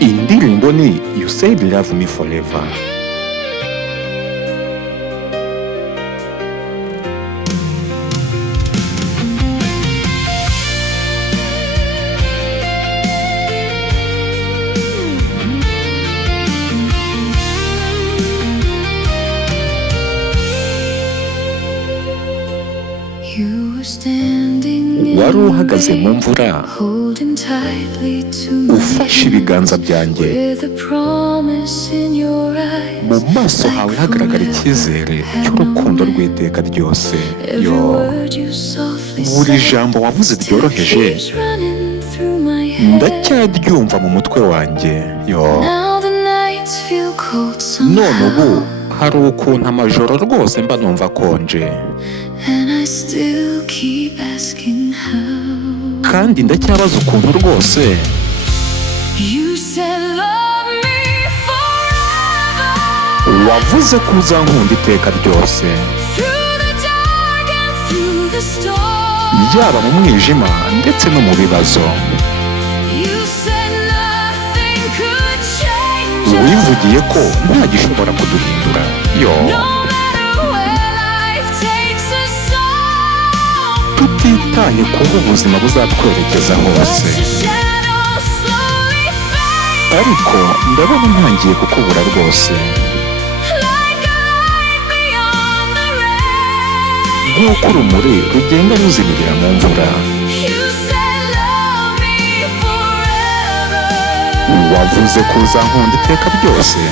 indirimbo ni You Said Love Me Forever. Wari uhagaze mu mvura ufashe ibiganza byanjye, mu maso hawe hagaragara icyizere cy'urukundo rw'iteka ryose. Buri jambo wavuze ryoroheje ndacyaryumva mu mutwe wanjye. None ubu hari ukuntu amajoro rwose mba numva akonje, kandi ndacyabaza ukuntu rwose wavuze ko uzankunda iteka ryose, yaba mu mwijima ndetse no mu bibazo. Wivugiye ko nta gishobora kuduhindura. Tutitaye kuba ubuzima buzatwerekeza hose, ariko ndabona ntangiye kukubura rwose, nk'uko urumuri rugenda ruzimirira mu mvura. Wavuze ko uzankunda iteka ryose,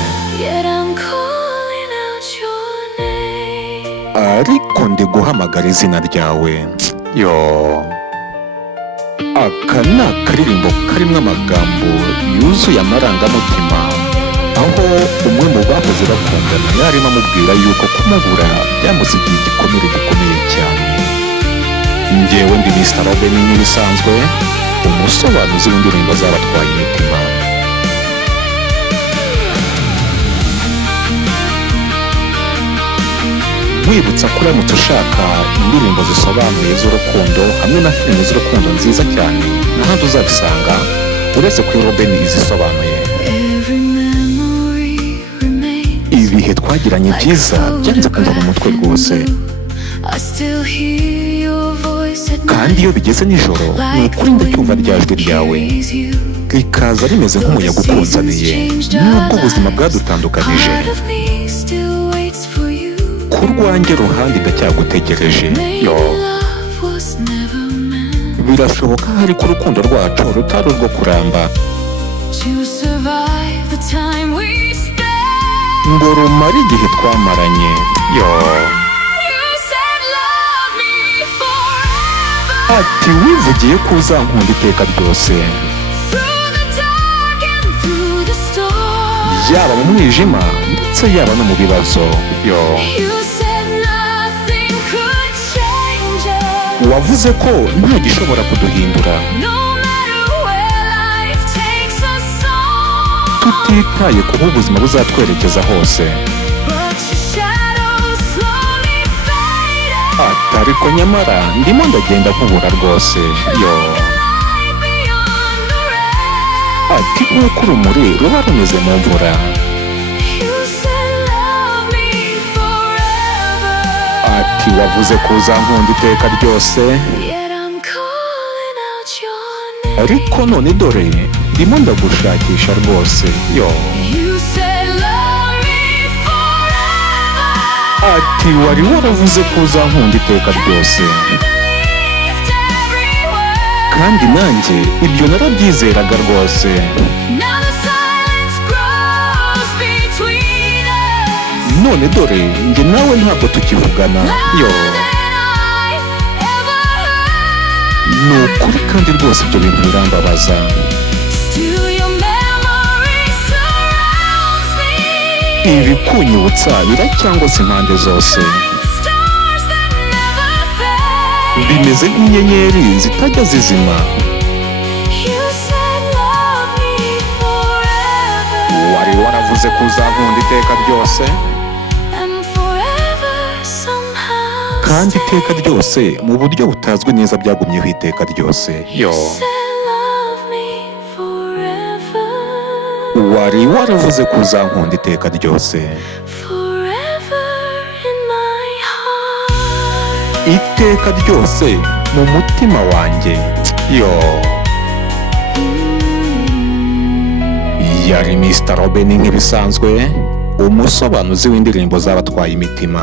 ariko ndi guhamagara izina ryawe. Aka ni akaririmbo karimo amagambo yuzuye amarangamutima, aho umwe mu bahoze bakundana yarimo amubwira yuko kumubura byamusigiye igikomere gikomeye cyane. Njyewe ndi Mr. Robin nk'ibisanzwe, umusobanuzi w'indirimbo z'abatwaye imitima. Wibutsa ko uramutse ushaka indirimbo zisobanuye z'urukundo hamwe na filime z'urukundo nziza cyane, n'ahandi uzabisanga uretse kuri Robin izisobanuye. Ibihe twagiranye byiza byanze kumva mu mutwe rwose, kandi iyo bigeze nijoro ni ukuri ndacyumva rya jwi ryawe rikaza rimeze nk'umuyaga ukunzaniye, nubwo ubuzima bwadutandukanije. Ku rwanjye ruhande ndacyagutegereje. Birashoboka hari ko urukundo rwacu rutari urwo kuramba, ngo rumare igihe twamaranye. Ati wivugiye ko uzankunda iteka ryose, yaba mu mwijima ndetse yaba no mu bibazo. Wavuze ko nta gishobora kuduhindura, tutitaye kuba ubuzima buzatwerekeza hose. Ariko nyamara ndimo ndagenda nkubura rwose. Ati nk'uko urumuri ruba rumeze mu mvura. Ati wavuze ko uzankunda iteka ryose, ariko none dore ndimo ndagushakisha rwose. Ati wari waravuze ko uzankunda iteka ryose, kandi nanjye ibyo narabyizeraga rwose. None dore njye nawe ntabwo tukivugana. Ni ukuri kandi rwose ibyo bintu birambabaza. Ibi kunyibutsa biracyangose impande zose, bimeze nk'inyenyeri zitajya zizima. Wari waravuze ko uzankunda iteka ryose, kandi iteka ryose mu buryo butazwi neza byagumyeho iteka ryose. wari waravuze ko uzankunda iteka ryose. Iteka ryose mu mutima wanjye. Yo, yari Mr. Robin nk'ibisanzwe, umusobanuzi w'indirimbo z'abatwaye imitima.